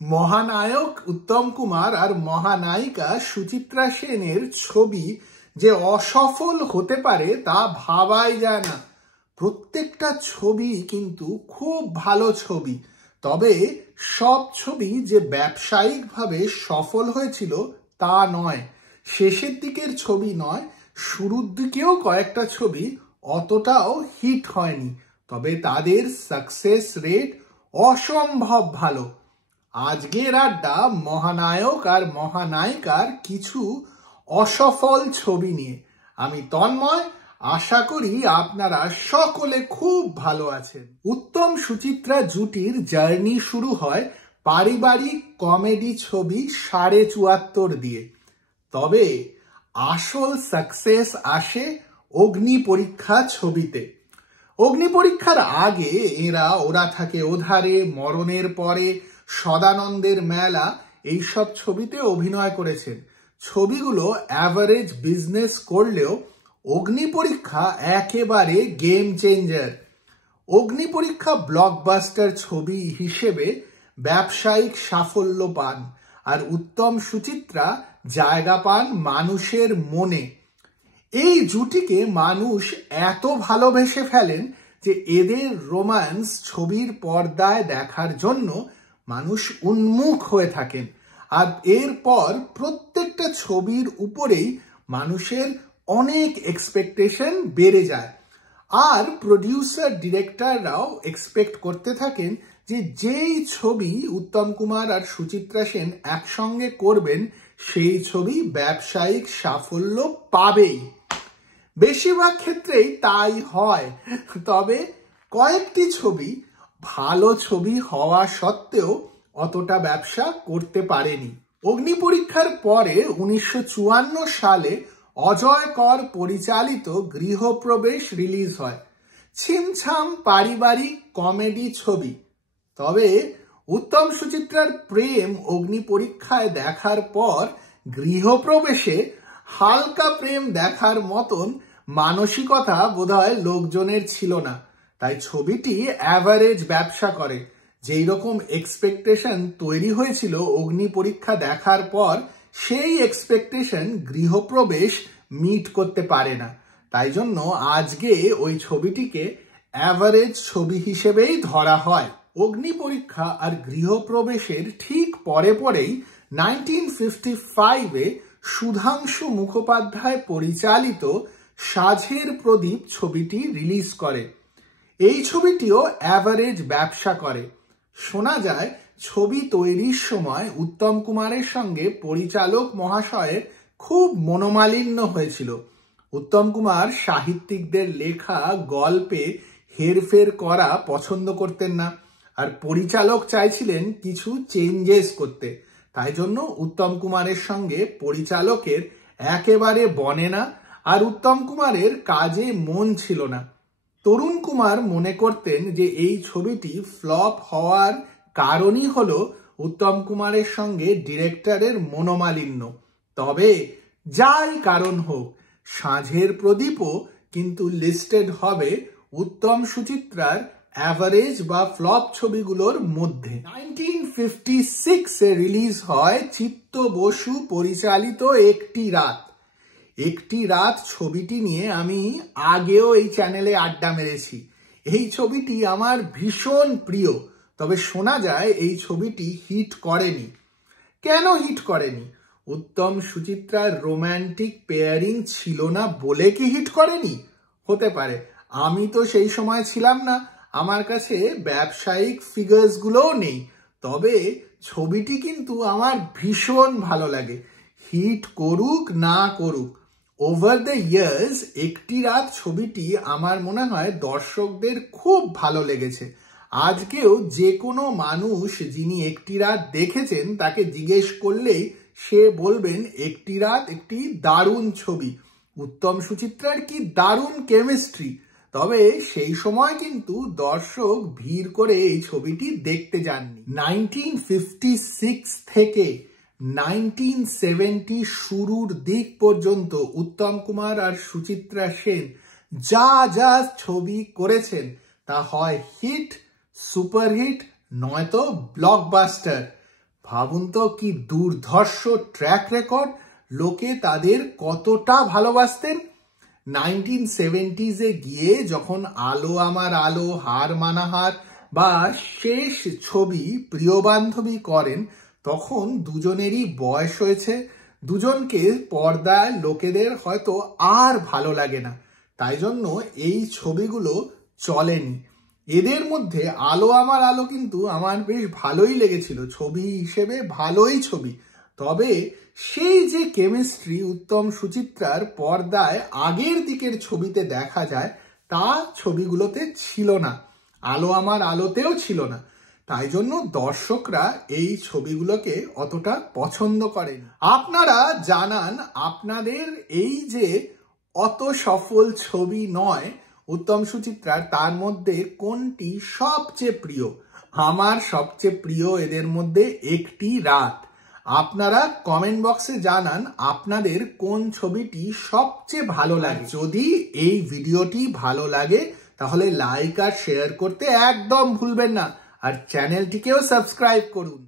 মহানায়ক উত্তম কুমার আর মহানায়িকা সুচিত্রা সেনের ছবি যে অসফল হতে পারে তা ভাবাই যায় না। প্রত্যেকটা ছবি কিন্তু খুব ভালো ছবি, তবে সব ছবি যে ব্যবসায়িকভাবে সফল হয়েছিল তা নয়। শেষের দিকের ছবি নয়, শুরুর দিকেও কয়েকটা ছবি অতটাও হিট হয়নি, তবে তাদের সাকসেস রেট অসম্ভব ভালো। আজকের আড্ডা মহানায়ক আর মহানায়িকার কিছু অসফল ছবি নিয়ে। আমি তন্ময়, আশা করি আপনারা সকলে খুব ভালো আছেন। উত্তম সুচিত্রা জুটির জার্নি শুরু হয় পারিবারিক কমেডি ছবি ৭৪ দিয়ে, তবে আসল সাকসেস আসে অগ্নি পরীক্ষা ছবিতে। অগ্নি পরীক্ষার আগে ওরা থাকে ওধারে, মরণের পরে, সদানন্দের মেলা, এইসব ছবিতে অভিনয় করেছেন। ছবিগুলো অ্যাভারেজ বিজনেস করলেও অগ্নি পরীক্ষা একেবারে গেম চেঞ্জার। অগ্নি পরীক্ষা ব্লকবাস্টার ছবি হিসেবে ব্যবসায়িক সাফল্য পান, আর উত্তম সুচিত্রা জায়গা পান মানুষের মনে। এই জুটিকে মানুষ এত ভালোবেসে ফেলেন যে এদের রোম্যান্স ছবির পর্দায় দেখার জন্য মানুষ উন্মুখ হয়ে থাকেন, আর এরপর প্রত্যেকটা ছবির উপরেই মানুষের অনেক এক্সপেকটেশন বেড়ে যায়। আর প্রডিউসার ডিরেক্টররাও এক্সপেক্ট করতে থাকেন যে যেই ছবি উত্তম কুমার আর সুচিত্রা সেন একসঙ্গে করবেন সেই ছবি ব্যবসায়িক সাফল্য পাবেই। বেশিরভাগ ক্ষেত্রেই তাই হয়, তবে কয়েকটি ছবি ভালো ছবি হওয়া সত্ত্বেও অতটা ব্যবসা করতে পারেনি। অগ্নি পরীক্ষার পরে ১৯৫৪ সালে অজয় কর পরিচালিত গৃহপ্রবেশ রিলিজ হয়। ছিমছাম পারিবারিক কমেডি ছবি, তবে উত্তম সুচিত্রার প্রেম অগ্নি পরীক্ষায় দেখার পর গৃহপ্রবেশে হালকা প্রেম দেখার মতন মানসিকতা বোধহয় লোকজনের ছিল না, তাই ছবিটি অ্যাভারেজ ব্যবসা করে। যেই রকম এক্সপেকটেশন তৈরি হয়েছিল অগ্নি পরীক্ষা দেখার পর, সেই এক্সপেকটেশন গৃহপ্রবেশ মিট করতে পারে না। তাই জন্য আজকে ওই ছবিটিকে অ্যাভারেজ ছবি হিসেবেই ধরা হয়। অগ্নি পরীক্ষা আর গৃহপ্রবেশের ঠিক পরে পরেই 1955-এ সুধাংশু মুখোপাধ্যায় পরিচালিত সাঝের প্রদীপ ছবিটি রিলিজ করে। এই ছবিটিও অ্যাভারেজ ব্যবসা করে। শোনা যায় ছবি তৈরির সময় উত্তম কুমারের সঙ্গে পরিচালক মহাশয়ের খুব মনোমালিন্য হয়েছিল। উত্তম কুমার সাহিত্যিকদের লেখা গল্পে হেরফের করা পছন্দ করতেন না, আর পরিচালক চাইছিলেন কিছু চেঞ্জেস করতে। তাই জন্য উত্তম কুমারের সঙ্গে পরিচালকের একেবারে বনে না, আর উত্তম কুমারের কাজে মন ছিল না। তরুণ কুমার মনে করতেন যে এই ছবিটি ফ্লপ হওয়ার কারণই হলো উত্তম কুমারের সঙ্গে ডিরেক্টরের মনোমালিন্য। তবে যাই কারণ হোক, সাঁঝের প্রদীপও কিন্তু লিস্টেড হবে উত্তম সুচিত্রার অ্যাভারেজ বা ফ্লপ ছবিগুলোর মধ্যে। 1956-এ রিলিজ হয় চিত্ত বসু পরিচালিত একটি রাত। একটি রাত ছবিটি নিয়ে আমি আগেও এই চ্যানেলে আড্ডা মেরেছি। এই ছবিটি আমার ভীষণ প্রিয়, তবে শোনা যায় এই ছবিটি হিট করেনি। কেন হিট করেনি? উত্তম সুচিত্রার রোম্যান্টিক পেয়ারিং ছিল না বলে কি হিট করেনি? হতে পারে, আমি তো সেই সময় ছিলাম না, আমার কাছে ব্যবসায়িক ফিগার্সগুলোও নেই। তবে ছবিটি কিন্তু আমার ভীষণ ভালো লাগে, হিট করুক না করুক। ওভার দ্য ইয়ার্স একটি রাত ছবিটি আমার মনে হয় দর্শকদের খুব ভালো লেগেছে। আজকেও যে কোনো মানুষ যিনি একটি রাত দেখেছেন তাকে জিজ্ঞেস করলেই সে বলবেন একটি রাত একটি দারুণ ছবি, উত্তম সুচিত্রার কি দারুণ কেমিস্ট্রি। তবে সেই সময় কিন্তু দর্শক ভিড় করে এই ছবিটি দেখতে যাননি। 1956 থেকে 1970 শুরুর দিক পর্যন্ত উত্তম কুমার আর সুচিত্রা সেন যা যা ছবি করেছেন তা হয় হিট, সুপারহিট, নয়তো ব্লকবাস্টার। ভাবুন তো কি দুর্ধর্ষ ট্র্যাক রেকর্ড, লোকে তাদের কতটা ভালোবাসতেন। 1970s গিয়ে যখন আলো আমার আলো, হার মানাহার বা শেষ ছবি প্রিয় বান্ধবী করেন, তখন দুজনেরই বয়স হয়েছে, দুজনকে পর্দায় লোকেদের হয়তো আর ভালো লাগে না, তাই জন্য এই ছবিগুলো চলেনি। এদের মধ্যে আলো আমার আলো কিন্তু আমার বেশ ভালোই লেগেছিল, ছবি হিসেবে ভালোই ছবি। তবে সেই যে কেমিস্ট্রি উত্তম সুচিত্রার পর্দায় আগের দিকের ছবিতে দেখা যায়, তা ছবিগুলোতে ছিল না, আলো আমার আলোতেও ছিল না। তাই জন্য দর্শকরা এই ছবিগুলোকে অতটা পছন্দ করেন। আপনারা জানান আপনাদের এই যে অত সফল ছবি নয় উত্তম সুচিত্রার, তার মধ্যে কোনটি সবচেয়ে প্রিয়? আমার সবচেয়ে প্রিয় এদের মধ্যে একটি রাত। আপনারা কমেন্ট বক্সে জানান আপনাদের কোন ছবিটি সবচেয়ে ভালো লাগে। যদি এই ভিডিওটি ভালো লাগে তাহলে লাইক আর শেয়ার করতে একদম ভুলবেন না, আর চ্যানেলটিকেও সাবস্ক্রাইব করুন।